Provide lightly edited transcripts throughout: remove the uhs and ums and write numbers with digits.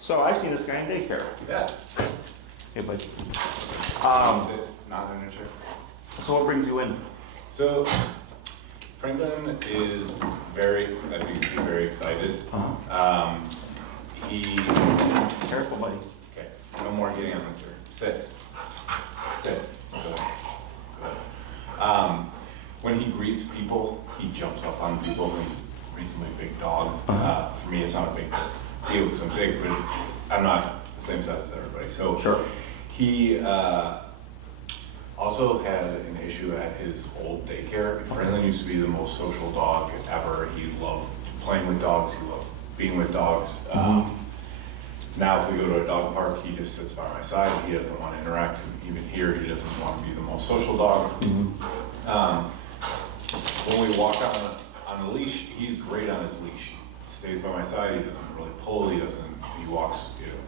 So I've seen this guy in daycare. Yeah. Hey, buddy. Not in a chair. So what brings you in? So Franklin is very excited. He. Careful, buddy. Okay. No more getting on the chair. Sit. Sit. Good. Good. When he greets people, he jumps up on people. He's a reasonably big dog. For me, it's not a big deal because I'm big, but I'm not the same size as everybody. So Sure. He also had an issue at his old daycare. Franklin used to be the most social dog ever. He loved playing with dogs. He loved being with dogs. Now if we go to a dog park, he just sits by my side. He doesn't want to interact. Even here, he doesn't want to be the most social dog. When we walk on a leash, he's great on his leash. He stays by my side. He doesn't really pull. He walks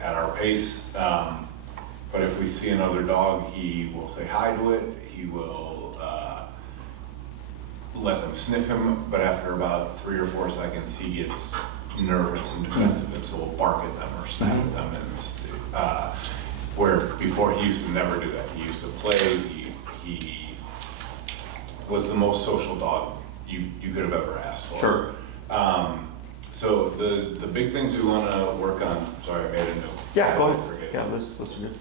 at our pace. But if we see another dog, he will say hi to it. He will let them sniff him. But after about 3 or 4 seconds, he gets nervous and defensive, and so we'll bark at them or snap at them. And where before he used to never do that. He used to play. He was the most social dog you could have ever asked for. Sure. So the big things we want to work on. Sorry, I made a note. Yeah, go ahead. Yeah, let's hear it.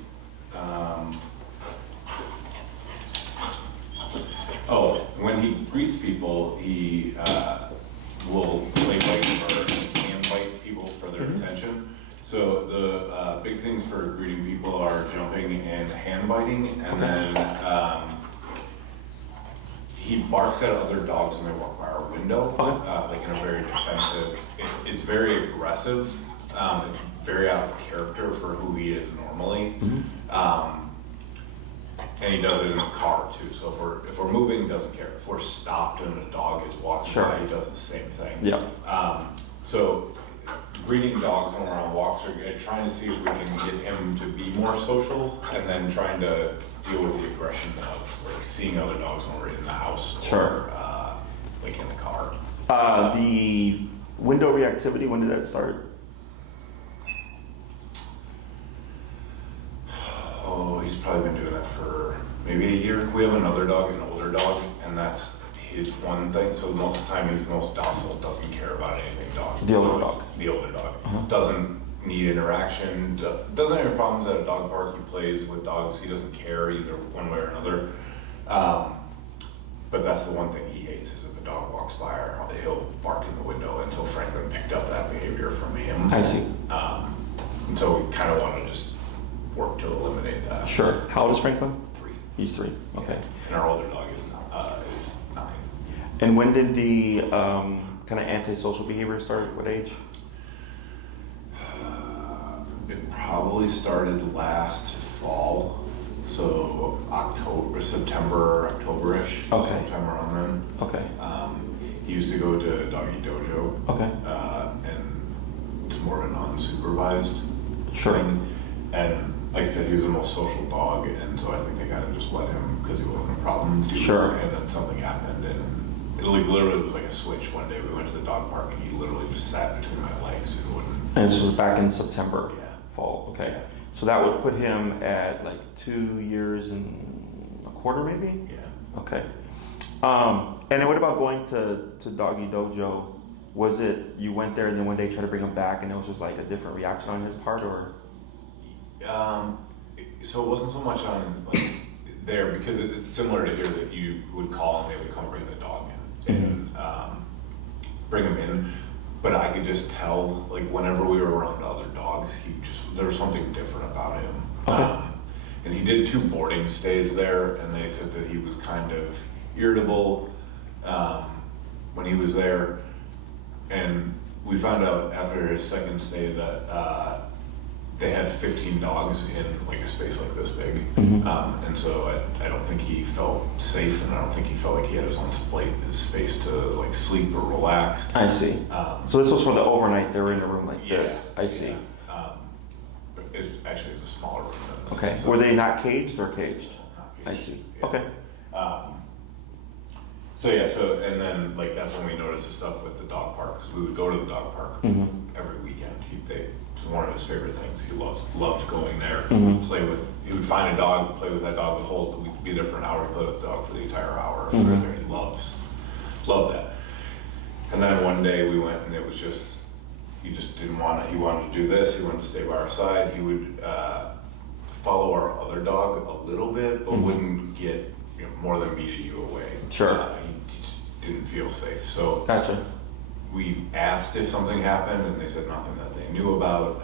When he greets people, he will play bite or hand bite people for their attention. So the big things for greeting people are jumping and hand biting, and then he barks at other dogs when they walk by our window, like in a very defensive. It's very aggressive. It's very out of character for who he is normally. And he does it in the car too. So if we're moving, he doesn't care. If we're stopped and a dog is walking by, he does the same thing. Yeah. So greeting dogs when we're on walks are good. Trying to see if we can get him to be more social, and then trying to deal with the aggression of like seeing other dogs when we're in the house or like in the car. The window reactivity, when did that start? Oh, he's probably been doing that for maybe a year. We have another dog, an older dog, and that's his one thing. So most of the time he's the most docile, doesn't care about anything dog. The older dog. The older dog. Doesn't need interaction, doesn't have any problems at a dog park. He plays with dogs. He doesn't care either one way or another. But that's the one thing he hates is if a dog walks by, he'll bark in the window until Franklin picked up that behavior from him. I see. And so we kind of want to just work to eliminate that. Sure. How old is Franklin? 3. He's 3. Okay. And our older dog is 9. And when did the kind of antisocial behavior start? What age? It probably started last fall, so September, October-ish. Okay. Sometime around then. Okay. He used to go to doggy dojo. Okay. And it's more of an unsupervised Sure. thing. And like I said, he was the most social dog, and so I think they kind of just let him because he wasn't a problem. Sure. And then something happened, and it literally was like a switch. One day we went to the dog park, and he literally just sat between my legs and wouldn't. And this was back in September. Yeah. Fall. Okay. Yeah. So that would put him at like 2 years and a quarter, maybe. Yeah. Okay. And then what about going to doggy dojo? Was it you went there and then one day tried to bring him back, and it was just like a different reaction on his part, or? So it wasn't so much on like there because it's similar to here that you would call and they would come bring the dog in and bring him in. But I could just tell, like whenever we were around other dogs, there was something different about him. Okay. And he did 2 boarding stays there, and they said that he was kind of irritable when he was there. And we found out after his second stay that they had 15 dogs in like a space like this big. And so I don't think he felt safe, and I don't think he felt like he had his own space to like sleep or relax. I see. So this was for the overnight. They were in a room like this. I see. Yeah. It's a smaller room than this. Okay. So, Were they not caged or caged? not I caged. see. Yeah. Okay. So yeah, and then like that's when we noticed the stuff with the dog park, because we would go to the dog park every weekend. It was one of his favorite things. He loved going there, play with. He would find a dog, play with that dog with holes. We could be there for an hour, play with the dog for the entire hour. If we were there, he loved that. And then one day we went, and it was just he just didn't want it. He wanted to do this. He wanted to stay by our side. He would follow our other dog a little bit, but wouldn't get more than meet you away. Sure. He just didn't feel safe. So Gotcha. we asked if something happened, and they said nothing that they knew about.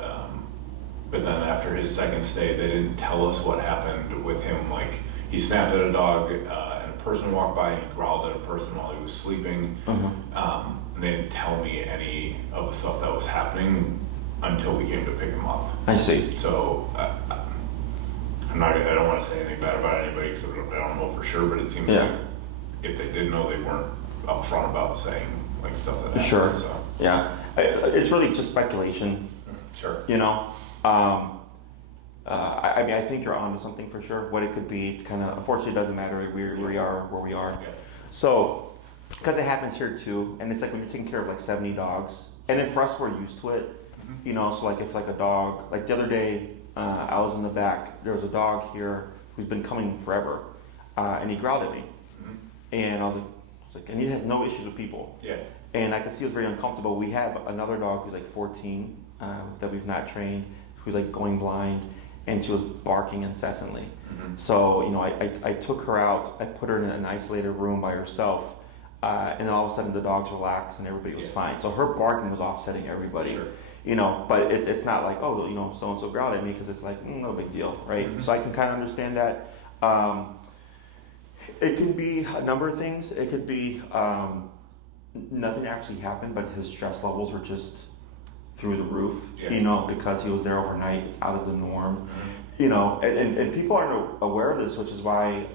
But then after his second stay, they didn't tell us what happened with him. Like, he snapped at a dog, and a person walked by, and he growled at a person while he was sleeping. And they didn't tell me any of the stuff that was happening until we came to pick him up. I see. So I don't want to say anything bad about anybody, because I don't know for sure, but it seems like if they did know, they weren't upfront about saying like stuff that happened. Sure. So. Yeah. It's really just speculation. Sure. I mean, I think you're onto something for sure. What it could be, kind of, unfortunately, it doesn't matter. We are where we are. Yeah. So, because it happens here too, and it's like when you're taking care of like 70 dogs, and then for us, we're used to it. So like if like a dog, like the other day, I was in the back. There was a dog here who's been coming forever, and he growled at me, and I was like, and he has no issues with people. Yeah. And I could see he was very uncomfortable. We have another dog who's like 14 that we've not trained, who's like going blind, and she was barking incessantly. So I took her out. I put her in an isolated room by herself, and then all of a sudden the dogs relaxed and everybody was fine. So her barking was offsetting everybody. Sure. But it's not like, oh, so and so growled at me, because it's like no big deal, right? So I can kind of understand that. It can be a number of things. It could be nothing actually happened, but his stress levels are just through the roof. Because he was there overnight. It's out of the norm. And people aren't aware of this, which is why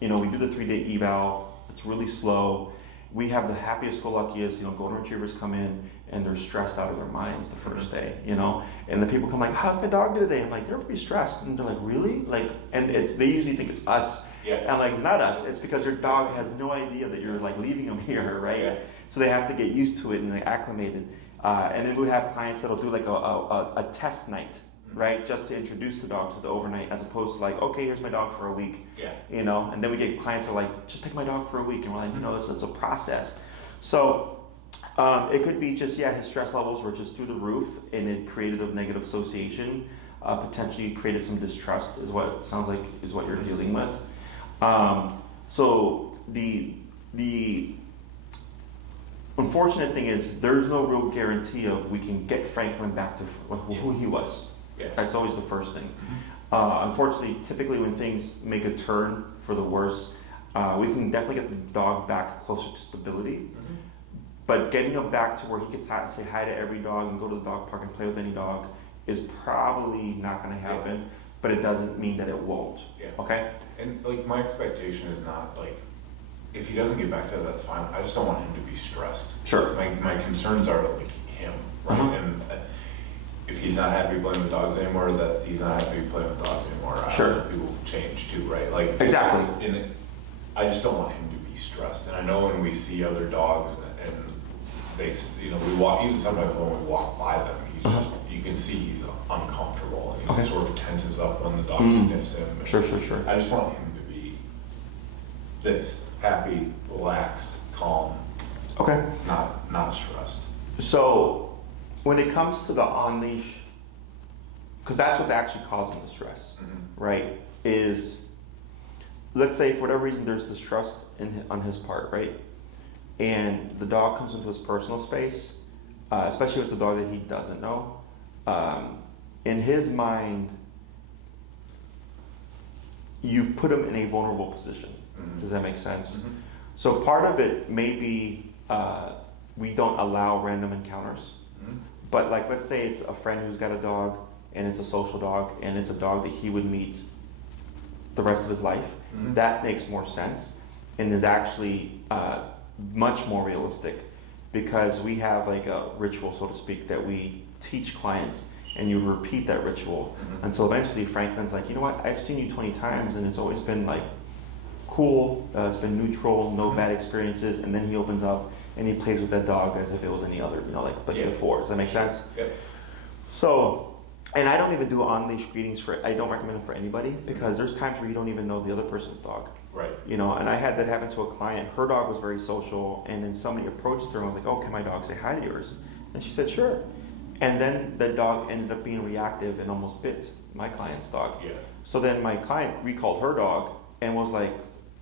we do the 3-day eval. It's really slow. We have the happiest go luckiest, golden retrievers come in and they're stressed out of their minds the first day, and the people come like, how's my dog do today? I'm like, they're pretty stressed. And they're like, really? Like, and they usually think it's us. Yeah. I'm like, it's not us. It's because your dog has no idea that you're like leaving him here, right? Yeah. So they have to get used to it and like acclimated. And then we have clients that'll do like a test night, right? Just to introduce the dog to the overnight, as opposed to like, okay, here's my dog for a week. Yeah. And then we get clients that are like, just take my dog for a week. And we're like, this is a process. So it could be just, his stress levels were just through the roof, and it created a negative association, potentially created some distrust, is what it sounds like is what you're dealing with. So the unfortunate thing is there's no real guarantee of we can get Franklin back to who he was. Yeah. That's always the first thing. Unfortunately, typically when things make a turn for the worse, we can definitely get the dog back closer to stability. But getting him back to where he could say hi to every dog and go to the dog park and play with any dog is probably not going to happen. But it doesn't mean that it won't. Yeah. Okay? And like, my expectation is not like, if he doesn't get back to it, that's fine. I just don't want him to be stressed. Sure. My concerns are like him, right? And if he's not happy playing with dogs anymore, that he's not happy playing with dogs anymore. Sure. People change too, right? Like, Exactly. And I just don't want him to be stressed. And I know when we see other dogs and they, we walk, even sometimes when we walk by them, he's just, you can see he's uncomfortable, and he sort of tenses up when the dog sniffs him. Sure. I just want him to be this, happy, relaxed, calm. Okay. Not stressed. So when it comes to the on-leash, because that's what's actually causing the stress, right, is, let's say for whatever reason there's distrust on his part, right, and the dog comes into his personal space, especially if it's a dog that he doesn't know, in his mind, you've put him in a vulnerable position. Does that make sense? So part of it may be we don't allow random encounters. But like, let's say it's a friend who's got a dog, and it's a social dog, and it's a dog that he would meet the rest of his life. That makes more sense, and is actually much more realistic, because we have like a ritual, so to speak, that we teach clients, and you repeat that ritual until eventually Franklin's like, you know what, I've seen you 20 times, and it's always been like cool, it's been neutral, no bad experiences, and then he opens up and he plays with that dog as if it was any other, like before. Does that make sense? Yep. So, and I don't even do on-leash greetings I don't recommend them for anybody, because there's times where you don't even know the other person's dog. Right. And I had that happen to a client. Her dog was very social, and then somebody approached her and was like, "Oh, can my dog say hi to yours?" And she said, "Sure." And then the dog ended up being reactive and almost bit my client's dog. Yeah. So then my client recalled her dog and was like,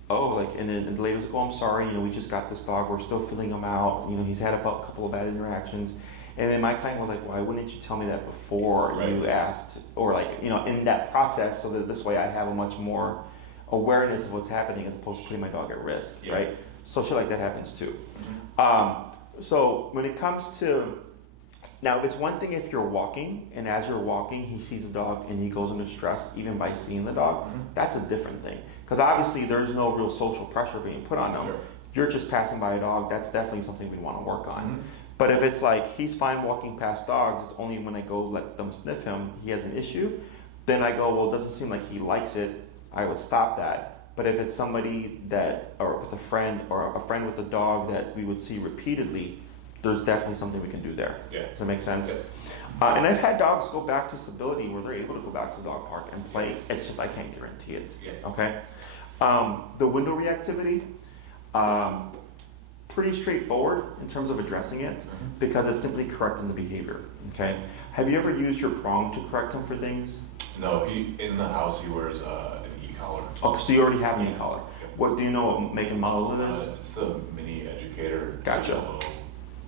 and then the lady was like, "Oh, I'm sorry, we just got this dog, we're still filling him out, he's had a couple of bad interactions." And then my client was like, "Why wouldn't you tell me that before you asked?" Or in that process, so that this way I have a much more awareness of what's happening as opposed to putting my dog at risk, right? So shit like that happens too. So when it comes to, now it's one thing if you're walking, and as you're walking, he sees a dog and he goes into stress even by seeing the dog. That's a different thing. Because obviously there's no real social pressure being put on him. Sure. You're just passing by a dog, that's definitely something we want to work on. But if it's like he's fine walking past dogs, it's only when I go let them sniff him, he has an issue, then I go, well, it doesn't seem like he likes it, I would stop that. But if it's somebody or with a friend, or a friend with a dog that we would see repeatedly, there's definitely something we can do there. Yeah. Does that make sense? Yeah. And I've had dogs go back to stability where they're able to go back to the dog park and play. It's just I can't guarantee it. Yeah. Okay. The window reactivity, pretty straightforward in terms of addressing it, because it's simply correcting the behavior. Okay. Have you ever used your prong to correct him for things? No. In the house he wears an e-collar. Oh, so you already have an e-collar. Yeah. What do you know what make and model it is? It's the Mini Educator. Gotcha.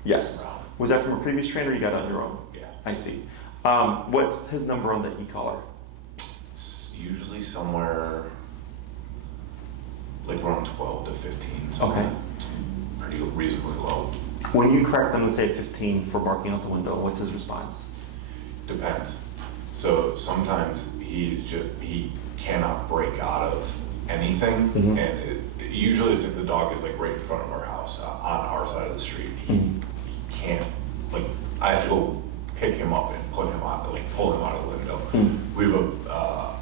Yes. Was that from a previous trainer or you got it on your own? Yeah. I see. What's his number on the e-collar? It's usually somewhere like around 12 to 15. Okay. Pretty reasonably low. When you correct them, let's say 15 for barking out the window, what's his response? Depends. So sometimes he cannot break out of anything, and usually it's if the dog is like right in front of our house on our side of the street. He can't, I have to go pick him up and put him out, pull him out of the window. We have a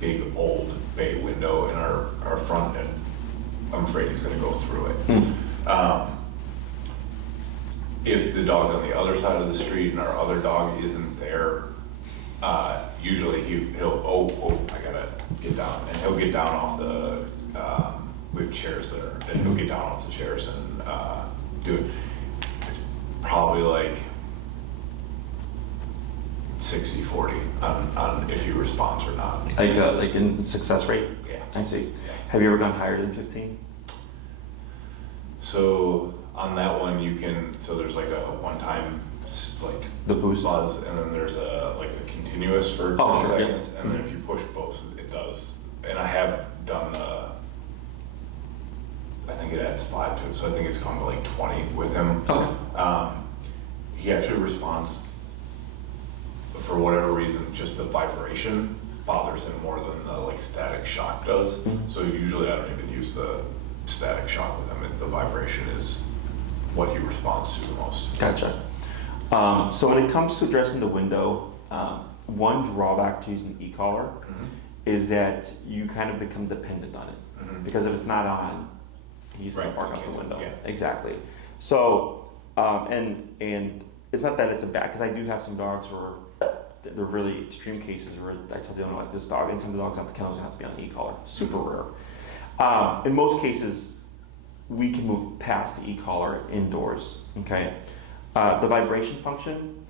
big old bay window in our front, and I'm afraid he's going to go through it. If the dog's on the other side of the street and our other dog isn't there, usually he'll I gotta get down, and he'll get down off the we have chairs there, and he'll get down off the chairs and do it. It's probably like 60-40 on if he responds or not. Like in success rate? Yeah. I see. Yeah. Have you ever gone higher than 15? So on that one there's like a one-time the boost buzz, and then there's a continuous for 10 seconds, and then if you push both, it does. And I have done I think it adds 5 to it, so I think it's gone to like 20 with him. Okay. He actually responds, for whatever reason, just the vibration bothers him more than the static shock does. So usually I don't even use the static shock with him. The vibration is what he responds to the most. Gotcha. So when it comes to addressing the window, one drawback to using e-collar is that you kind of become dependent on it. Because if it's not on, he's going to bark out the window. Yeah. Exactly. So, and it's not that it's a bad, because I do have some dogs where they're really extreme cases where I tell the owner, like, this dog, anytime the dog's out the kennel, is going to have to be on the e-collar. Super rare. In most cases, we can move past the e-collar indoors, okay? The vibration function,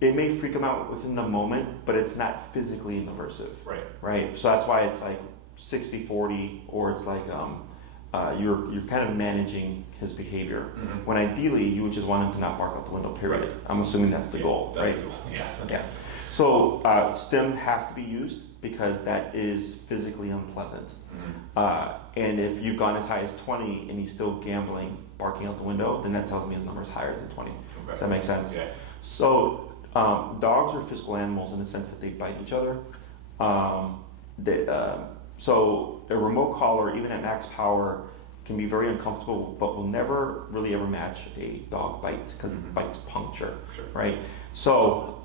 it may freak them out within the moment, but it's not physically aversive. Right? So that's why it's like 60-40, or it's like you're kind of managing his behavior. When ideally, you would just want him to not bark out the window, period. Right. I'm assuming that's the goal, right? The goal. Yeah. So stim has to be used because that is physically unpleasant. And if you've gone as high as 20 and he's still gambling, barking out the window, then that tells me his number is higher than 20. Okay. Does that make sense? Yeah. So dogs are physical animals in the sense that they bite each other. So a remote collar, even at max power, can be very uncomfortable, but will never really ever match a dog bite because bites puncture, right? So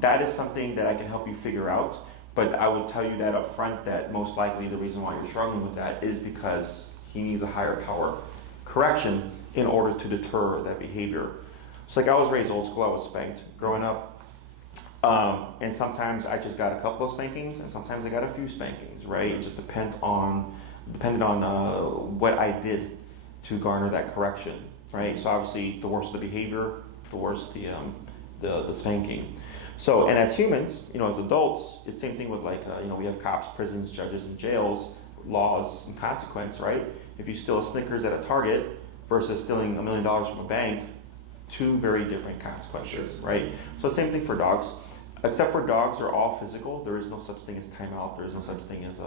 that is something that I can help you figure out. But I would tell you that up front that most likely the reason why you're struggling with that is because he needs a higher power correction in order to deter that behavior. So like I was raised old school, I was spanked growing up. And sometimes I just got a couple of spankings and sometimes I got a few spankings, right? It just depended on what I did to garner that correction, right? So obviously the worse the behavior, the worse the spanking. So, and as humans, as adults, it's the same thing with like, we have cops, prisons, judges, and jails, laws and consequence, right? If you steal a Snickers at a Target versus stealing $1 million from a bank, two very different consequences, right? So same thing for dogs, except for dogs are all physical. There is no such thing as timeout. There is no such thing as,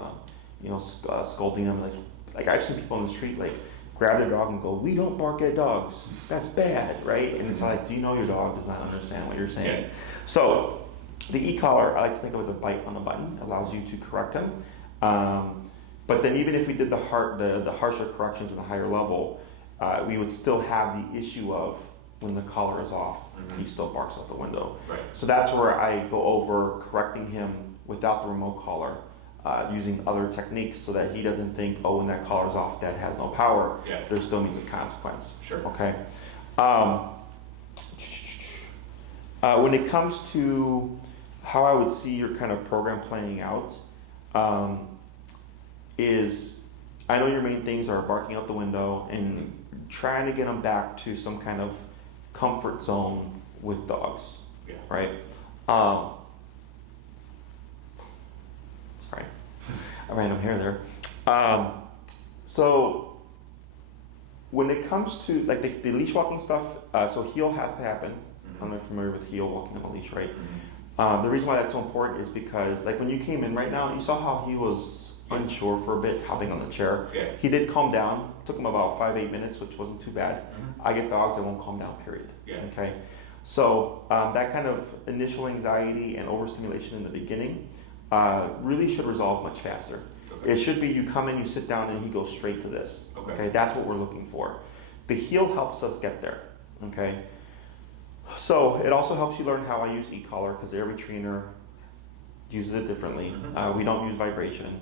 scolding them. Like I've seen people on the street, like, grab their dog and go, "We don't bark at dogs. That's bad," right? And it's like, do you know your dog does not understand what you're saying? Yeah. So the e-collar, I like to think of as a bite on the button. It allows you to correct him. But then even if we did the harsher corrections at a higher level, we would still have the issue of when the collar is off, he still barks out the window. Right. So that's where I go over correcting him without the remote collar. Using other techniques so that he doesn't think, oh, when that collar's off, Dad has no power. Yeah. There still means a consequence. Sure. Okay. When it comes to how I would see your kind of program playing out, is I know your main things are barking out the window and trying to get them back to some kind of comfort zone with dogs. Yeah. Right. Sorry, a random hair there. So when it comes to like the leash walking stuff, so heel has to happen. I'm not familiar with heel walking on a leash, right? The reason why that's so important is because like when you came in right now, you saw how he was unsure for a bit, hopping on the chair. Yeah. He did calm down. Took him about 5-8 minutes, which wasn't too bad. I get dogs that won't calm down, period. Yeah. Okay. So that kind of initial anxiety and overstimulation in the beginning really should resolve much faster. Okay. It should be you come in, you sit down, and he goes straight to this. Okay. That's what we're looking for. The heel helps us get there. Okay. So it also helps you learn how I use e-collar because every trainer uses it differently. We don't use vibration.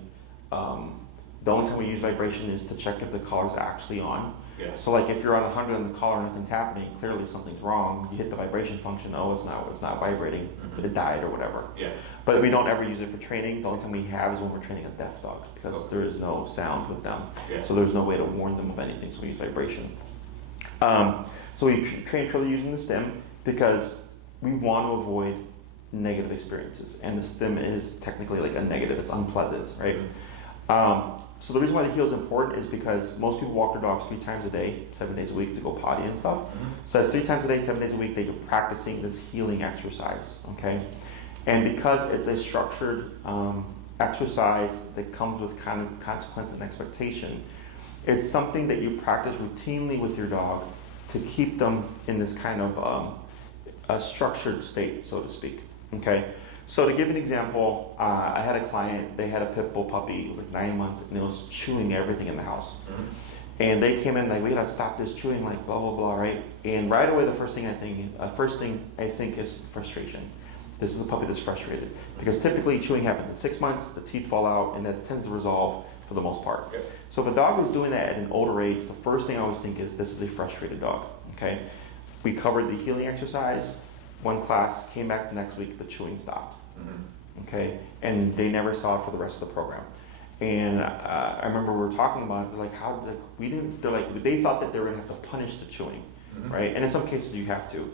The only time we use vibration is to check if the collar is actually on. Yeah. So like if you're on 100 on the collar, nothing's happening, clearly something's wrong. You hit the vibration function, it's not vibrating, but it died or whatever. Yeah. But we don't ever use it for training. The only time we have is when we're training a deaf dog because there is no sound with them. Yeah. So there's no way to warn them of anything, so we use vibration. So we train purely using the stem because we want to avoid negative experiences. And the stem is technically like a negative, it's unpleasant, right? So the reason why the heel is important is because most people walk their dogs 3 times a day, 7 days a week to go potty and stuff. So that's 3 times a day, 7 days a week, they're practicing this healing exercise, okay? And because it's a structured exercise that comes with kind of consequence and expectation, it's something that you practice routinely with your dog to keep them in this kind of a structured state, so to speak, okay? So to give an example, I had a client, they had a pit bull puppy, it was like 9 months, and it was chewing everything in the house. And they came in like, we gotta stop this chewing, like blah, blah, blah, right? And right away, the first thing I think is frustration. This is a puppy that's frustrated. Because typically chewing happens at 6 months, the teeth fall out, and that tends to resolve for the most part. Okay. So if a dog is doing that at an older age, the first thing I always think is, this is a frustrated dog, okay? We covered the healing exercise, one class, came back the next week, the chewing stopped. Okay, and they never saw it for the rest of the program. And I remember we were talking about it, like how they thought that they were gonna have to punish the chewing, right? And in some cases you have to,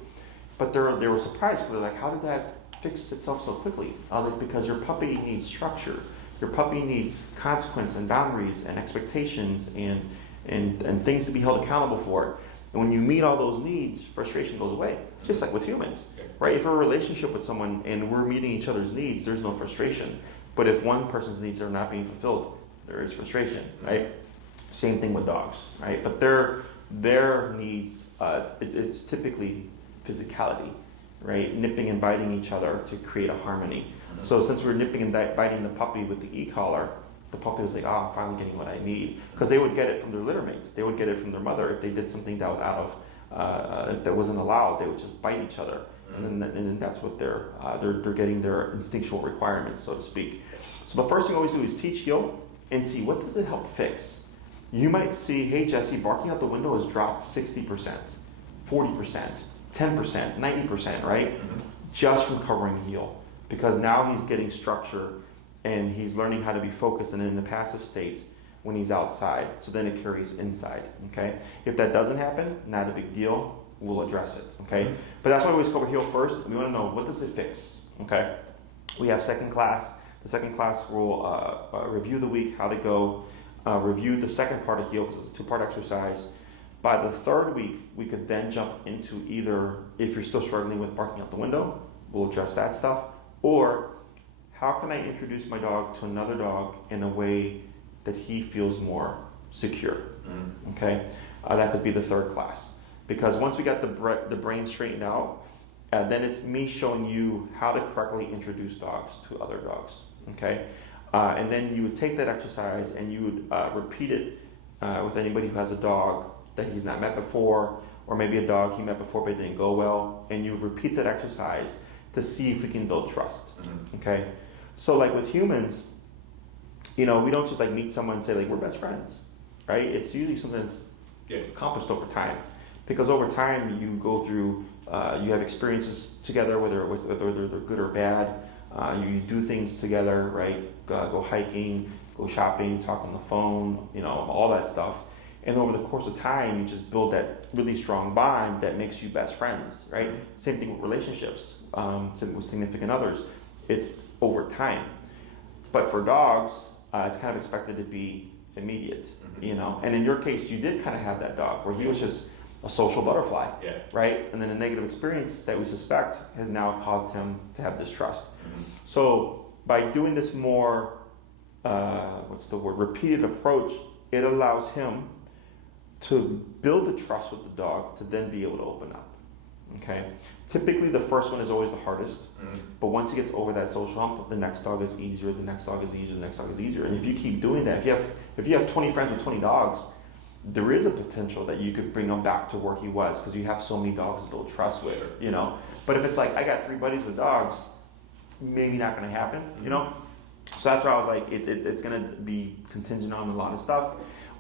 but they were surprised because they're like, how did that fix itself so quickly? I was like, because your puppy needs structure, your puppy needs consequence and boundaries and expectations and things to be held accountable for. And when you meet all those needs, frustration goes away. It's just like with humans. Right? If we're in a relationship with someone and we're meeting each other's needs, there's no frustration. But if one person's needs are not being fulfilled, there is frustration, right? Same thing with dogs, right? But their needs, it's typically physicality, right? Nipping and biting each other to create a harmony. So since we're nipping and biting the puppy with the e-collar, the puppy was like, I'm finally getting what I need. Because they would get it from their litter mates. They would get it from their mother if they did something that was that wasn't allowed. They would just bite each other, and then that's what they're getting their instinctual requirements, so to speak. So the first thing we always do is teach heel and see what does it help fix. You might see, hey Jesse, barking out the window has dropped 60%, 40%, 10%, 90%, right? Just from covering heel, because now he's getting structure and he's learning how to be focused and in the passive state when he's outside. So then it carries inside, okay? If that doesn't happen, not a big deal. We'll address it, okay? But that's why we always cover heel first. We want to know, what does it fix, okay? We have second class. The second class will review the week, how to go, review the second part of heel because it's a two-part exercise. By the third week, we could then jump into either, if you're still struggling with barking out the window, we'll address that stuff, or how can I introduce my dog to another dog in a way that he feels more secure, okay? That could be the third class. Because once we got the brain straightened out, then it's me showing you how to correctly introduce dogs to other dogs, okay? And then you would take that exercise and you would repeat it with anybody who has a dog that he's not met before, or maybe a dog he met before but it didn't go well, and you would repeat that exercise to see if we can build trust, okay? So like with humans, we don't just like meet someone and say like, we're best friends, right? It's usually something that's accomplished over time. Because over time you go through, you have experiences together, whether they're good or bad. You do things together, right? Go hiking, go shopping, talk on the phone, all that stuff. And over the course of time, you just build that really strong bond that makes you best friends, right? Same thing with relationships, with significant others. It's over time. But for dogs, it's kind of expected to be immediate, And in your case, you did kind of have that dog where he was just a social butterfly, right? And then a negative experience that we suspect has now caused him to have distrust. So by doing this more, repeated approach, it allows him to build the trust with the dog to then be able to open up, okay? Typically the first one is always the hardest, but once he gets over that social hump, the next dog is easier, the next dog is easier, the next dog is easier. And if you keep doing that, if you have 20 friends with 20 dogs, there is a potential that you could bring him back to where he was because you have so many dogs to build trust with, But if it's like, I got 3 buddies with dogs, maybe not going to happen, So that's why I was like, it's going to be contingent on a lot of stuff.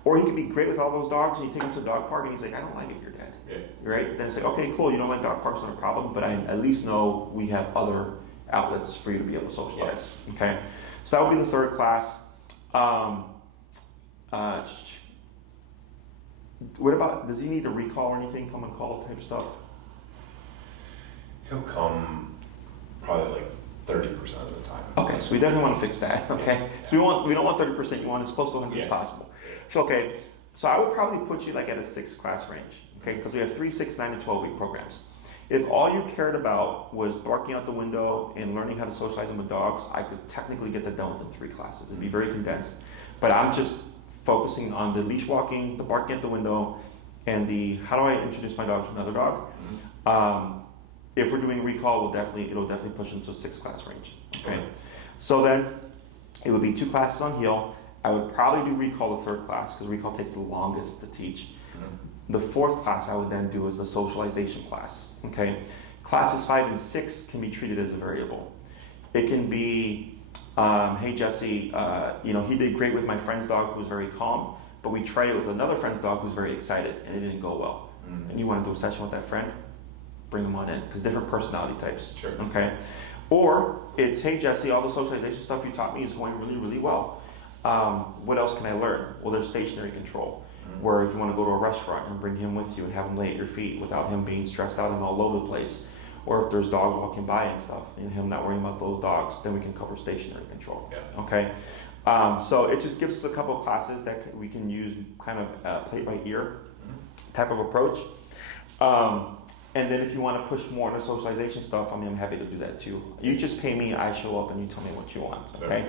Or he could be great with all those dogs and you take him to the dog park and he's like, I don't like it here, Dad. Right? Then it's like, okay, cool, you don't like dog parks, not a problem, but I at least know we have other outlets for you to be able to socialize. Okay? So that would be the third class. What about, does he need a recall or anything, come and call type stuff? He'll come probably like 30% of the time. Okay, so we definitely want to fix that, okay? So we don't want 30%, you want as close to 100 as possible. So okay, so I would probably put you like at a 6 class range, okay? Because we have 3, 6, 9, and 12-week programs. If all you cared about was barking out the window and learning how to socialize with dogs, I could technically get that done within 3 classes. It'd be very condensed. But I'm just focusing on the leash walking, the barking at the window, and the how do I introduce my dog to another dog. If we're doing recall, it'll definitely push into a 6 class range. Okay. So then it would be 2 classes on heel. I would probably do recall the 3rd class because recall takes the longest to teach. The 4th class I would then do as a socialization class. Okay. Classes 5 and 6 can be treated as a variable. It can be, hey Jesse, he did great with my friend's dog who was very calm, but we tried it with another friend's dog who's very excited and it didn't go well. And you want to do a session with that friend? Bring them on in, because different personality types. Sure. Okay. Or it's, hey Jesse, all the socialization stuff you taught me is going really, really well. What else can I learn? Well, there's stationary control, where if you want to go to a restaurant and bring him with you and have him lay at your feet without him being stressed out and all over the place, or if there's dogs walking by and stuff and him not worrying about those dogs, then we can cover stationary control. Okay. So it just gives us a couple of classes that we can use kind of play by ear type of approach. And then if you want to push more into socialization stuff, I'm happy to do that too. You just pay me, I show up, and you tell me what you want, okay?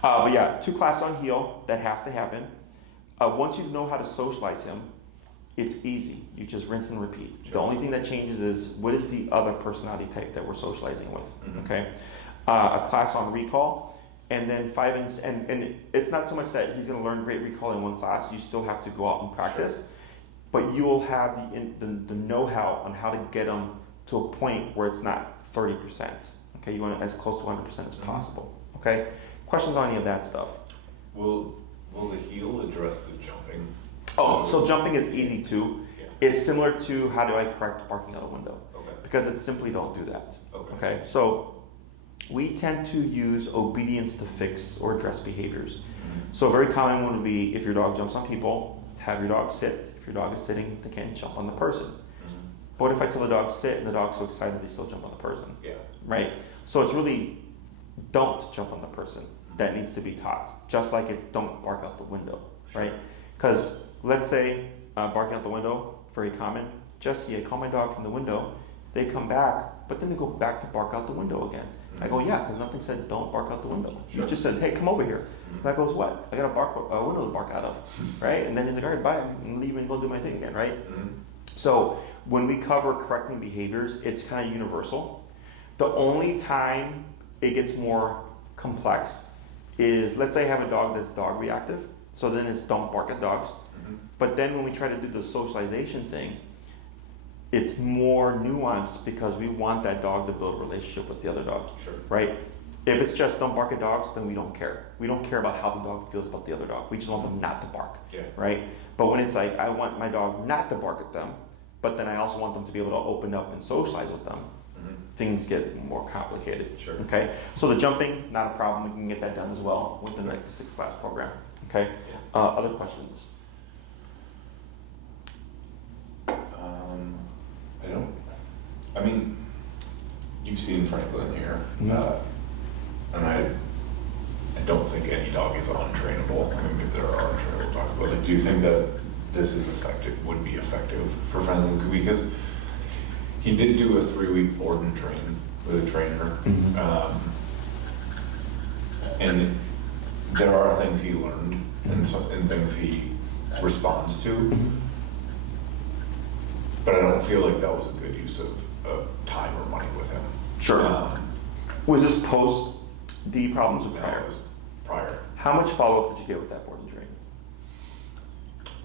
But yeah, 2 classes on heel, that has to happen. Once you know how to socialize him, it's easy. You just rinse and repeat. Sure. The only thing that changes is what is the other personality type that we're socializing with, okay? A class on recall, and then 5 and it's not so much that he's going to learn great recall in 1 class. You still have to go out and practice. Sure. but you will have the know-how on how to get them to a point where it's not 30%. Okay, you want it as close to 100% as possible. Okay, questions on any of that stuff? Will the heel address the jumping? Oh, so jumping is easy too. Yeah. It's similar to how do I correct barking out a window? Okay. Because it's simply don't do that. Okay. Okay, so we tend to use obedience to fix or address behaviors. So a very common one would be if your dog jumps on people, have your dog sit. If your dog is sitting, they can't jump on the person. But if I tell the dog sit and the dog's so excited they still jump on the person? Yeah. Right? So it's really don't jump on the person. That needs to be taught. Just like it's don't bark out the window, right? Because let's say barking out the window, very common. Jesse, I call my dog from the window. They come back, but then they go back to bark out the window again. I go, yeah, because nothing said don't bark out the window. You just said, hey, come over here. That goes, what? I got a window to bark out of, right? And then he's like, all right, bye, I'm leaving and go do my thing again, right? So when we cover correcting behaviors, it's kind of universal. The only time it gets more complex is, let's say I have a dog that's dog reactive, so then it's don't bark at dogs. But then when we try to do the socialization thing, it's more nuanced because we want that dog to build a relationship with the other dog, right? If it's just don't bark at dogs, then we don't care. We don't care about how the dog feels about the other dog. We just want them not to bark, right? But when it's like, I want my dog not to bark at them, but then I also want them to be able to open up and socialize with them, things get more complicated, okay? So the jumping, not a problem. We can get that done as well within like the 6-class program, okay? Other questions? I mean, you've seen Franklin here, and I don't think any dog is untrainable. I mean, there are untrainable dogs, but like, do you think that this is effective, would be effective for Franklin? Because he did do a 3-week board and train with a trainer, and there are things he learned and things he responds to, but I don't feel like that was a good use of time or money with him. Was this post the problems or prior? It was prior. How much follow-up did you get with that board and train?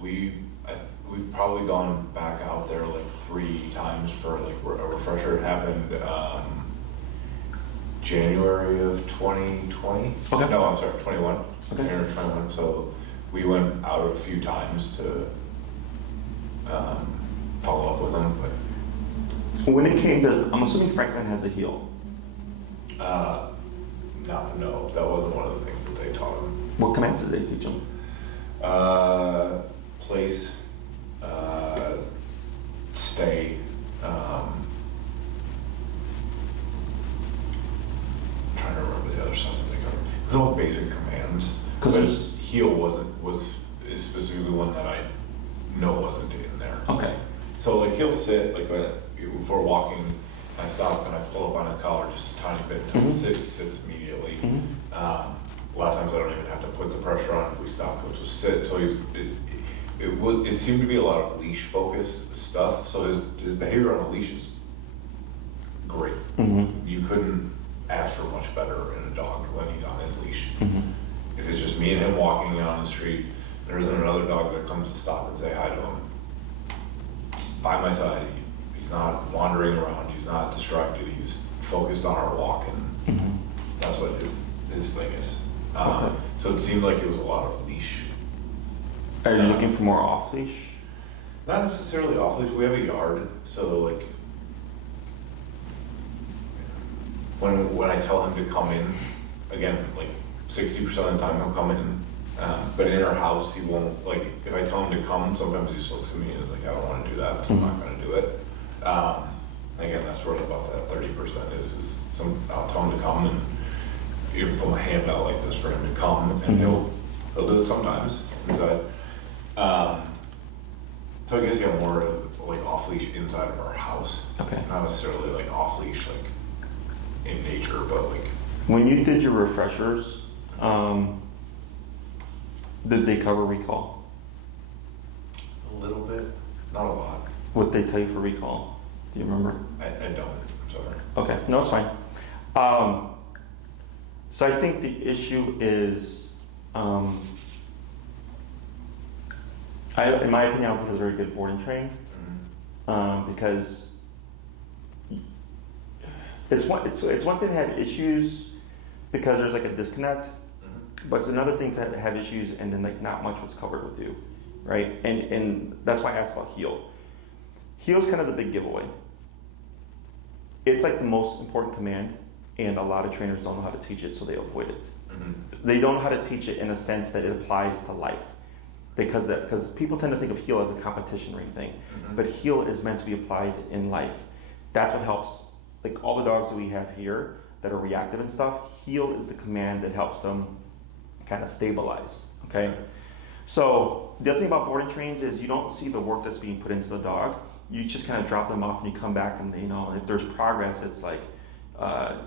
We've probably gone back out there like 3 times for like a refresher. It happened January of 2020. Okay. No, I'm sorry, 21. Okay. January 21. So we went out a few times to follow up with them, but. When it came to, I'm assuming Franklin has a heel. No, that wasn't one of the things that they taught him. What commands did they teach him? Place, stay, trying to remember the other stuff that they covered. It was all basic commands. Because heel was specifically one that I know wasn't in there. Okay. So like he'll sit, like if we're walking, I stop and I pull up on his collar just a tiny bit until he sits immediately. A lot of times I don't even have to put the pressure on if we stop, he'll just sit. So it seemed to be a lot of leash focused stuff. So his behavior on a leash is great. You couldn't ask for much better in a dog when he's on his leash. If it's just me and him walking on the street, there isn't another dog that comes to stop and say hi to him. He's by my side. He's not wandering around. He's not distracted. He's focused on our walk, and that's what his thing is. So it seemed like it was a lot of leash. Are you looking for more off leash? Not necessarily off leash. We have a yard, so like when I tell him to come in, again, like 60% of the time he'll come in. But in our house, he won't, like, if I tell him to come, sometimes he just looks at me and is like, I don't want to do that, so I'm not going to do it. Again, that's where about that 30% is I'll tell him to come and you put my hand out like this for him to come, and he'll do it sometimes inside. So I guess you have more of like off leash inside of our house. Okay. Not necessarily like off leash like in nature, but like. When you did your refreshers, did they cover recall? A little bit, not a lot. What did they tell you for recall? Do you remember? I don't, I'm sorry. Okay, no, it's fine. So I think the issue is In my opinion, I don't think it's a very good boarding train, because it's one thing to have issues because there's like a disconnect, but it's another thing to have issues and then like not much was covered with you, right? And that's why I asked about heal. Heal's kind of the big giveaway. It's like the most important command, and a lot of trainers don't know how to teach it, so they avoid it. They don't know how to teach it in a sense that it applies to life, because people tend to think of heal as a competition ring thing, but heal is meant to be applied in life. That's what helps. Like all the dogs that we have here that are reactive and stuff, heal is the command that helps them kind of stabilize. Okay. So the other thing about boarding trains is you don't see the work that's being put into the dog. You just kind of drop them off and you come back, and if there's progress, it's like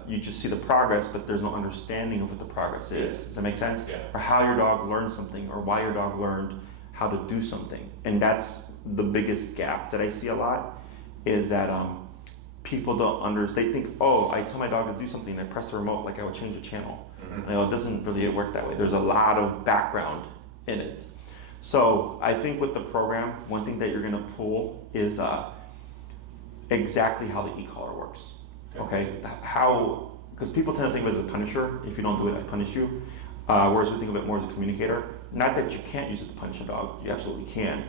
you just see the progress, but there's no understanding of what the progress is. Does that make sense? Yeah. Or how your dog learned something, or why your dog learned how to do something. And that's the biggest gap that I see a lot, is that people don't they think, oh, I tell my dog to do something, I press the remote like I would change a channel. It doesn't really work that way. There's a lot of background in it. So I think with the program, one thing that you're going to pull is exactly how the e-collar works. Okay, because people tend to think of it as a punisher. If you don't do it, I punish you. Whereas we think of it more as a communicator. Not that you can't use it to punish a dog, you absolutely can.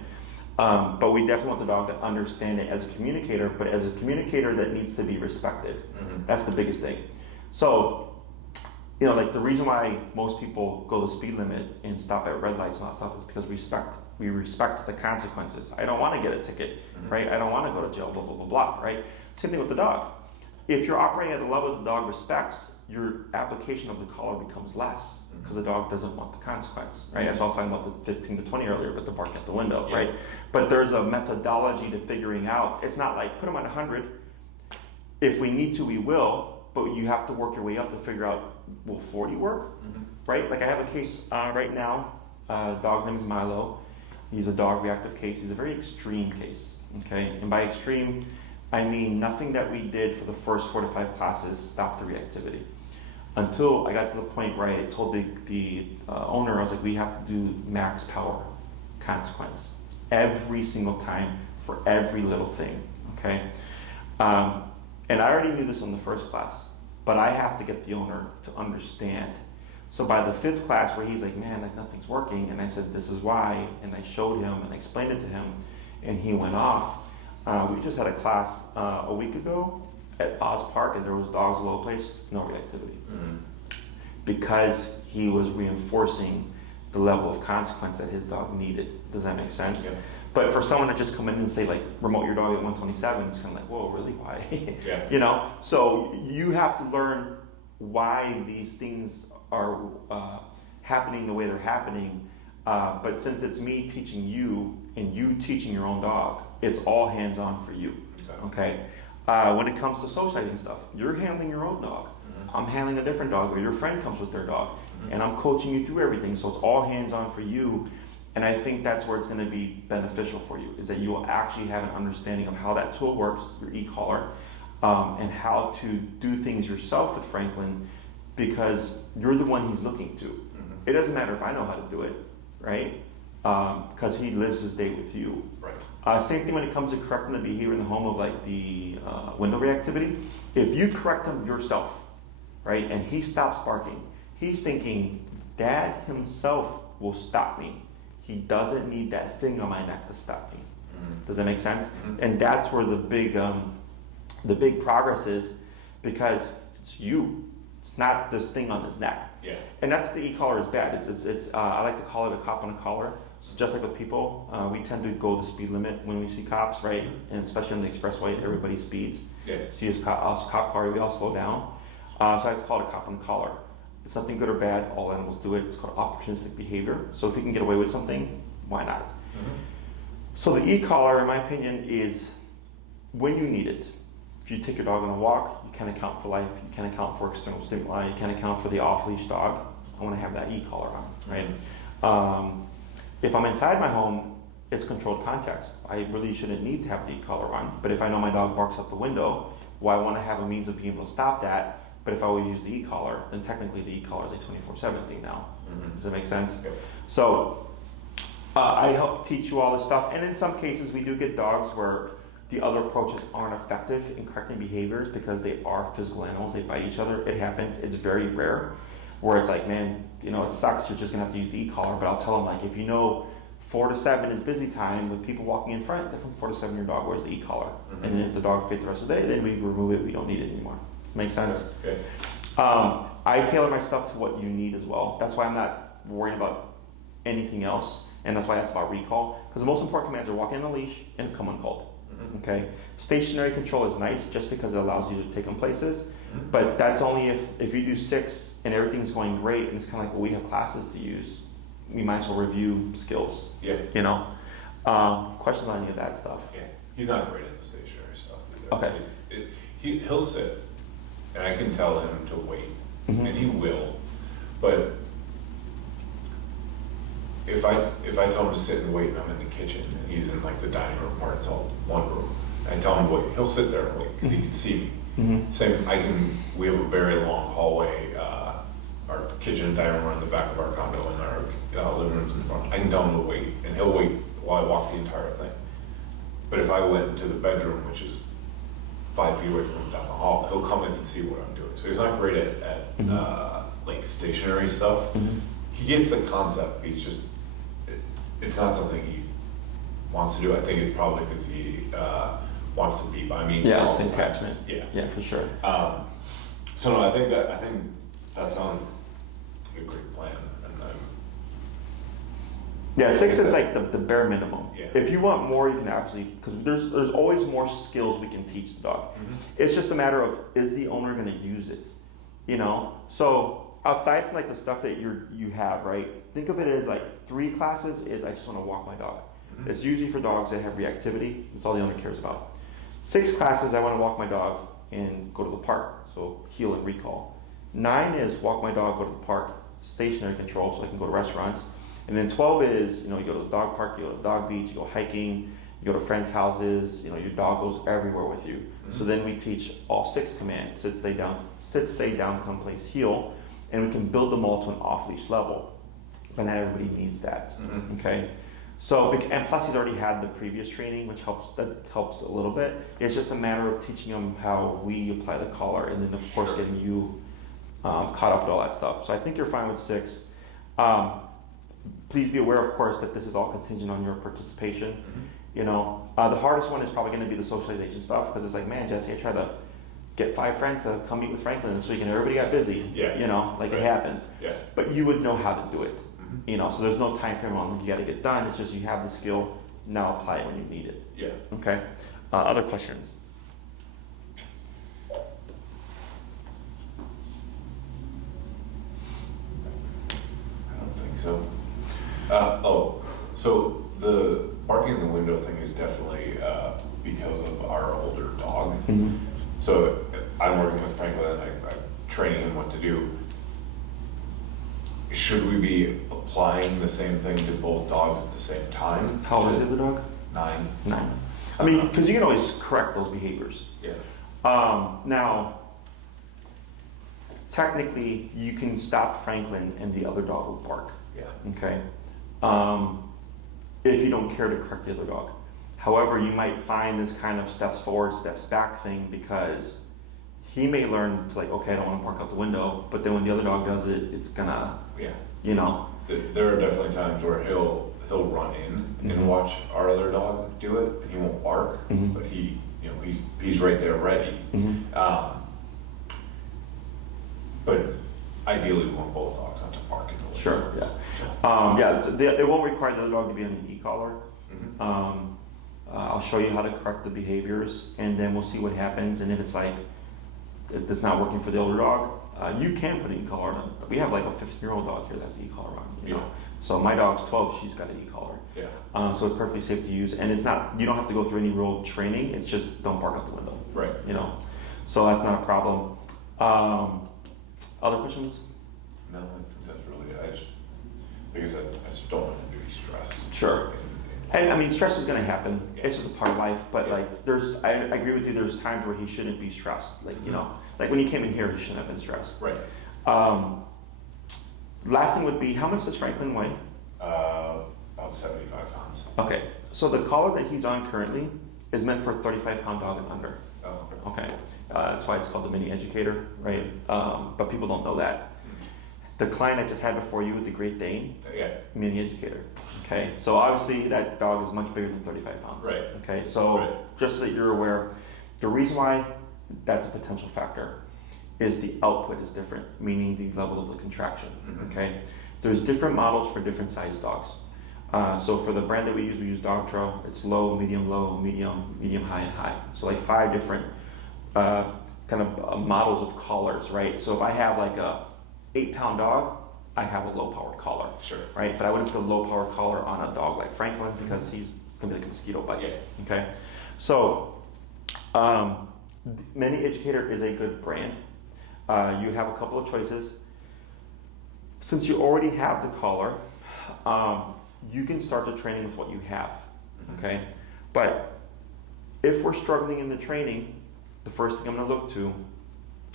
But we definitely want the dog to understand it as a communicator, but as a communicator that needs to be respected. That's the biggest thing. So, like the reason why most people go the speed limit and stop at red lights and all that stuff is because we respect the consequences. I don't want to get a ticket, right? I don't want to go to jail, blah, blah, blah, blah, right? Same thing with the dog. If you're operating at a level the dog respects, your application of the collar becomes less because the dog doesn't want the consequence, right? That's what I was talking about the 15 to 20 earlier, but the bark at the window, right? But there's a methodology to figuring out. It's not like put them at 100. If we need to, we will, but you have to work your way up to figure out, will 40 work, right? Like I have a case right now. Dog's name is Milo. He's a dog reactive case. He's a very extreme case, okay? And by extreme, I mean nothing that we did for the first 4 to 5 classes stopped the reactivity. Until I got to the point where I told the owner, I was like, we have to do max power consequence every single time for every little thing, okay? And I already knew this on the first class, but I have to get the owner to understand. So by the 5th class where he's like, man, like nothing's working, and I said, this is why, and I showed him and I explained it to him, and he went off. We just had a class a week ago at Oz Park, and there was dogs all over the place, no reactivity. Because he was reinforcing the level of consequence that his dog needed. Does that make sense? Yeah. But for someone to just come in and say, like, remote your dog at 127, it's kind of like, whoa, really, why? Yeah. So you have to learn why these things are happening the way they're happening. But since it's me teaching you and you teaching your own dog, it's all hands-on for you, okay? When it comes to socializing stuff, you're handling your own dog. I'm handling a different dog, or your friend comes with their dog, and I'm coaching you through everything, so it's all hands-on for you. And I think that's where it's going to be beneficial for you, is that you will actually have an understanding of how that tool works, your e-collar, and how to do things yourself with Franklin, because you're the one he's looking to. It doesn't matter if I know how to do it, right? Because he lives his day with you. Right. Same thing when it comes to correcting the behavior in the home of like the window reactivity. If you correct him yourself, right, and he stops barking, he's thinking, Dad himself will stop me. He doesn't need that thing on my neck to stop me. Does that make sense? And that's where the big progress is, because it's you. It's not this thing on his neck. Yeah. And not that the e-collar is bad. It's I like to call it a cop on a collar. So just like with people, we tend to go the speed limit when we see cops, right? And especially on the expressway, everybody speeds. Yeah. See his cop car, we all slow down. So I like to call it a cop on a collar. It's nothing good or bad. All animals do it. It's called opportunistic behavior. So if we can get away with something, why not? So the e-collar, in my opinion, is when you need it. If you take your dog on a walk, you can't account for life, you can't account for external stimuli, you can't account for the off-leash dog. I want to have that e-collar on, right? If I'm inside my home, it's controlled context. I really shouldn't need to have the e-collar on, but if I know my dog barks out the window, well, I want to have a means of being able to stop that, but if I would use the e-collar, then technically the e-collar is a 24/7 thing now. Does that make sense? Okay. So I help teach you all this stuff, and in some cases we do get dogs where the other approaches aren't effective in correcting behaviors because they are physical animals, they bite each other. It happens, it's very rare, where it's like, man, you know, it sucks, you're just gonna have to use the e-collar, but I'll tell them, like, if you know 4 to 7 is busy time with people walking in front, then from 4 to 7 your dog wears the e-collar. And then if the dog's great the rest of the day, then we remove it, we don't need it anymore. Make sense? Okay. I tailor my stuff to what you need as well. That's why I'm not worried about anything else, and that's why that's about recall, because the most important commands are walk in a leash and come uncalled. Okay, stationary control is nice just because it allows you to take them places, but that's only if you do 6 and everything's going great, and it's kind of like, well, we have classes to use, we might as well review skills. Yeah. You know, questions on any of that stuff? Yeah, he's not great at the stationary stuff either. Okay. He'll sit, and I can tell him to wait, Mhm. and he will, but if I tell him to sit and wait, and I'm in the kitchen, and he's in like the dining room part, it's all one room, I tell him to wait, he'll sit there and wait, because he can see me. Same, we have a very long hallway, our kitchen and dining room are in the back of our condo, and our living room's in front. I can tell him to wait, and he'll wait while I walk the entire thing. But if I went into the bedroom, which is 5 feet away from him down the hall, he'll come in and see what I'm doing. So he's not great at like stationary stuff. He gets the concept, he's just, it's not something he wants to do. I think it's probably because he wants to be by me. Yeah, it's attachment. Yeah, for sure. So no, I think that sounds like a great plan, and Yeah, 6 is like the bare minimum. Yeah. If you want more, you can actually, because there's always more skills we can teach the dog. It's just a matter of, is the owner going to use it? You know, so outside from like the stuff that you have, right? Think of it as like 3 classes is I just want to walk my dog. It's usually for dogs that have reactivity. That's all the owner cares about. 6 classes, I want to walk my dog and go to the park, so heel and recall. 9 is walk my dog, go to the park, stationary control, so I can go to restaurants. And then 12 is, you know, you go to the dog park, you go to the dog beach, you go hiking, you go to friends' houses, you know, your dog goes everywhere with you. So then we teach all 6 commands: sit, stay down, come, place, heel, and we can build them all to an off-leash level. But not everybody needs that, okay? So, and plus he's already had the previous training, which helps a little bit. It's just a matter of teaching him how we apply the collar, and then of course getting you caught up with all that stuff. So I think you're fine with 6. Please be aware, of course, that this is all contingent on your participation. You know, the hardest one is probably going to be the socialization stuff, because it's like, man, Jesse, I tried to get 5 friends to come meet with Franklin this week, and everybody got busy. Yeah. You know, like it happens. Yeah. But you would know how to do it. You know, so there's no time frame on you got to get done. It's just you have the skill, now apply it when you need it. Yeah. Okay. Other questions? I don't think so. So the barking in the window thing is definitely because of our older dog. So I'm working with Franklin, I'm training him what to do. Should we be applying the same thing to both dogs at the same time? How old is the other dog? 9. 9. I mean, because you can always correct those behaviors. Yeah. Now, technically, you can stop Franklin and the other dog will bark. Yeah. Okay. If you don't care to correct the other dog. However, you might find this kind of steps forward, steps back thing, because he may learn to like, okay, I don't want to bark out the window, but then when the other dog does it, it's gonna, you know. There are definitely times where he'll run in and watch our other dog do it, and he won't bark, but he, you know, he's right there ready. But ideally, we want both dogs not to bark in the window. Sure. Yeah. It won't require the other dog to be on an e-collar. I'll show you how to correct the behaviors, and then we'll see what happens. And if it's like if it's not working for the older dog, you can put an e-collar on. We have like a 15-year-old dog here that's an e-collar on. You know? So my dog's 12; she's got an e-collar. So it's perfectly safe to use, and it's not. You don't have to go through any real training. It's just don't bark out the window. Right. You know. So that's not a problem. Other questions? No, I think that's really it. Because I just don't want him to be stressed. Sure. And I mean, stress is going to happen. It's just a part of life. But like, I agree with you. There's times where he shouldn't be stressed. Like, you know, like when he came in here, he shouldn't have been stressed. Right. Last thing would be, how much does Franklin weigh? About about 75 pounds. Okay, so the collar that he's on currently is meant for a 35-pound dog and under. Oh, Okay, that's why it's called the mini educator, right? But people don't know that. The client I just had before you with the Great Dane, yeah, mini educator. Okay, so obviously that dog is much bigger than 35 pounds. right. Okay, so Right. just so that you're aware, the reason why that's a potential factor is the output is different, meaning the level of the contraction. Mhm. Okay, there's different models for different size dogs. So for the brand that we use Dogtro. It's low, medium, high, and high. So like 5 different kind of models of collars, right? So if I have like a 8-pound dog, I have a low-powered collar, Sure. right? But I wouldn't put a low-powered collar on a dog like Franklin because it's gonna be like a mosquito bite. Yeah. Okay, so Mini Educator is a good brand. You have a couple of choices. Since you already have the collar, you can start the training with what you have. Okay, but if we're struggling in the training, the first thing I'm going to look to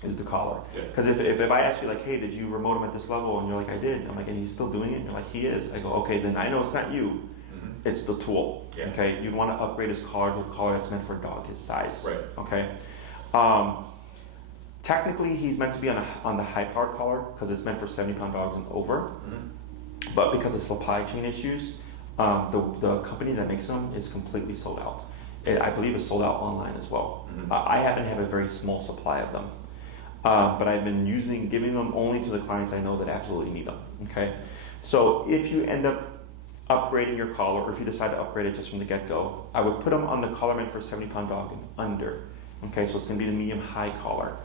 is the collar. Because if I ask you like, hey, did you remote him at this level? And you're like, I did. I'm like, and he's still doing it? And you're like, he is. I go, okay, then I know it's not you. It's the tool. Yeah. Okay, you'd want to upgrade his collar to a collar that's meant for a dog his size. Right. Okay. Technically, he's meant to be on the high-powered collar because it's meant for 70-pound dogs and over. But because of supply chain issues, the company that makes them is completely sold out. I believe it's sold out online as well. I happen to have a very small supply of them, but I've been giving them only to the clients I know that absolutely need them. Okay, so if you end up upgrading your collar, or if you decide to upgrade it just from the get-go, I would put them on the collar meant for a 70-pound dog and under. Okay, so it's going to be the medium-high collar,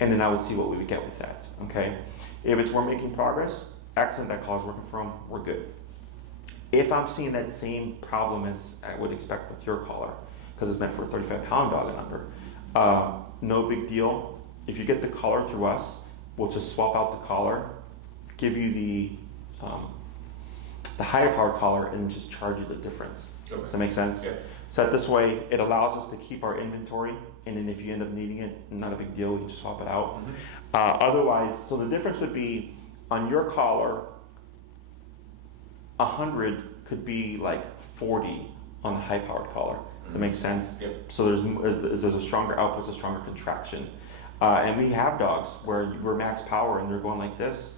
and then I would see what we would get with that. Okay, if we're making progress, excellent, that collar's working for them, we're good. If I'm seeing that same problem as I would expect with your collar, because it's meant for a 35-pound dog and under, no big deal. If you get the collar through us, we'll just swap out the collar, give you the higher powered collar, and just charge you the difference. Okay. Does that make sense? Yeah. So this way, it allows us to keep our inventory, and then if you end up needing it, not a big deal, we can just swap it out. Otherwise, so the difference would be, on your collar, 100 could be like 40 on the high-powered collar. Does that make sense? Yep. So there's a stronger output, a stronger contraction. And we have dogs where we're max power and they're going like this,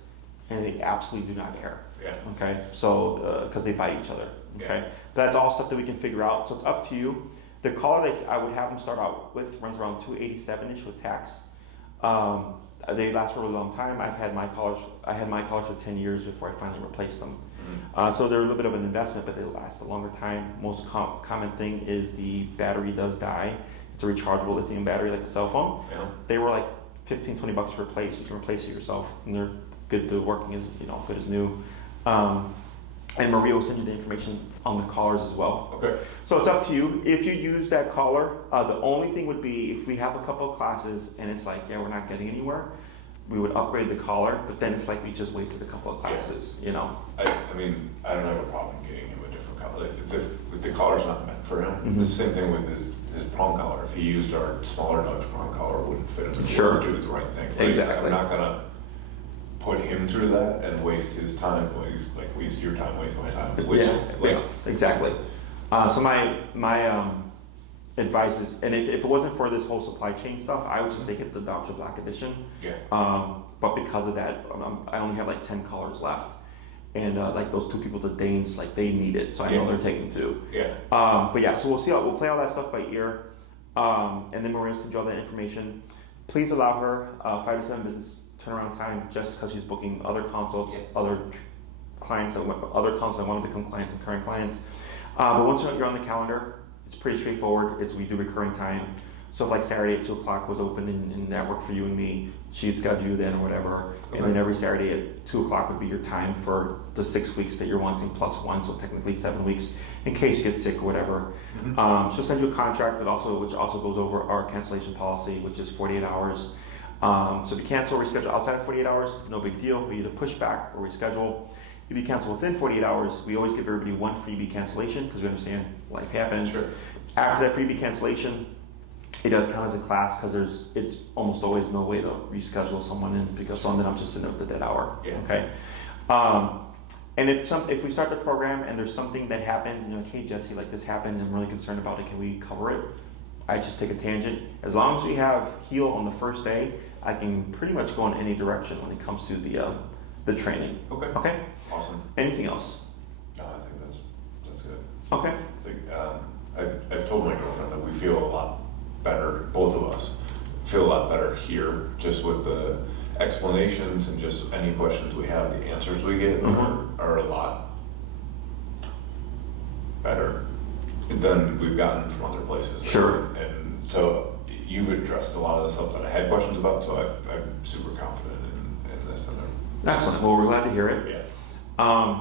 and they absolutely do not care. Yeah. Okay, so because they bite each other. Okay, but that's all stuff that we can figure out. So it's up to you. The collar that I would have them start out with runs around 287-ish with tax. They last for a really long time. I had my collars for 10 years before I finally replaced them. So they're a little bit of an investment, but they last a longer time. Most common thing is the battery does die. It's a rechargeable lithium battery like a cell phone. Yeah. They were like $15-20 to replace. You can replace it yourself, and they're good to working as good as new. And Maria will send you the information on the collars as well. Okay. So it's up to you. If you use that collar, the only thing would be if we have a couple of classes and it's like, yeah, we're not getting anywhere, we would upgrade the collar, but then it's like we just wasted a couple of classes, I mean, I don't have a problem getting him a different collar. If the collar's not meant for him, the same thing with his prong collar. If he used our smaller dog's prong collar, it wouldn't fit him. Sure. Do the right thing. Right? Exactly. I'm not gonna put him through that and waste his time, waste your time, waste my time. Yeah, exactly. So my advice is, and if it wasn't for this whole supply chain stuff, I would just say get the Dr. Black edition. Yeah. But because of that, I only have like 10 collars left, and like those 2 people, the Danes, like they need it, so I know they're taking 2. Yeah. But yeah, so we'll play all that stuff by ear, and then Maria will send you all that information. Please allow her 5 to 7 business turnaround time, just because she's booking other consults, other clients that want to become clients and current clients. But once you're on the calendar, it's pretty straightforward. We do recurring time. So if like Saturday at 2 o'clock was open and that worked for you and me, she'd schedule you then or whatever. Okay. And then every Saturday at 2 o'clock would be your time for the 6 weeks that you're wanting plus 1, so technically 7 weeks in case you get sick or whatever. She'll send you a contract which also goes over our cancellation policy, which is 48 hours. So if you cancel or reschedule outside of 48 hours, no big deal. We either push back or reschedule. If you cancel within 48 hours, we always give everybody 1 freebie cancellation because we understand life happens. Sure. After that freebie cancellation, it does count as a class because it's almost always no way to reschedule someone in because then I'm just sitting at the dead hour. Yeah. Okay. And if we start the program and there's something that happens and you're like, hey Jesse, like this happened, I'm really concerned about it, can we cover it? I just take a tangent. As long as we have heal on the first day, I can pretty much go in any direction when it comes to the training. Okay. Okay? Awesome. Anything else? No, I think that's good. Okay. I've told my girlfriend that we feel a lot better, both of us feel a lot better here, just with the explanations and just any questions we have, the answers we get are a lot better than we've gotten from other places. Sure. And so you've addressed a lot of the stuff that I had questions about, so I'm super confident in this. Excellent. Well, we're glad to hear it. Yeah.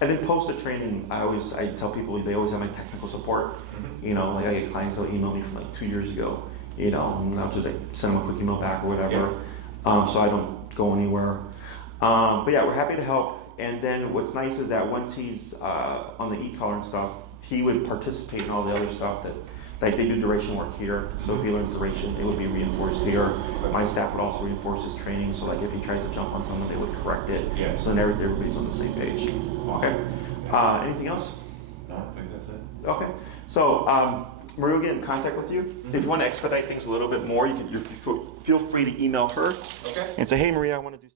And then post the training, I tell people they always have my technical support. You know, like I get clients that'll email me from like 2 years ago, you know, and I'll just like send them a quick email back or whatever. Yeah. So I don't go anywhere. But yeah, we're happy to help. And then what's nice is that once he's on the e-collar and stuff, he would participate in all the other stuff that, like they do duration work here. So if he learns duration, it would be reinforced here. My staff would also reinforce his training. So like if he tries to jump on someone, they would correct it. Yeah. So then everybody's on the same page. Okay. Anything else? No, I think that's it. Okay. So Maria will get in contact with you. If you want to expedite things a little bit more, you feel free to email her Okay. and say, hey Maria, I want to do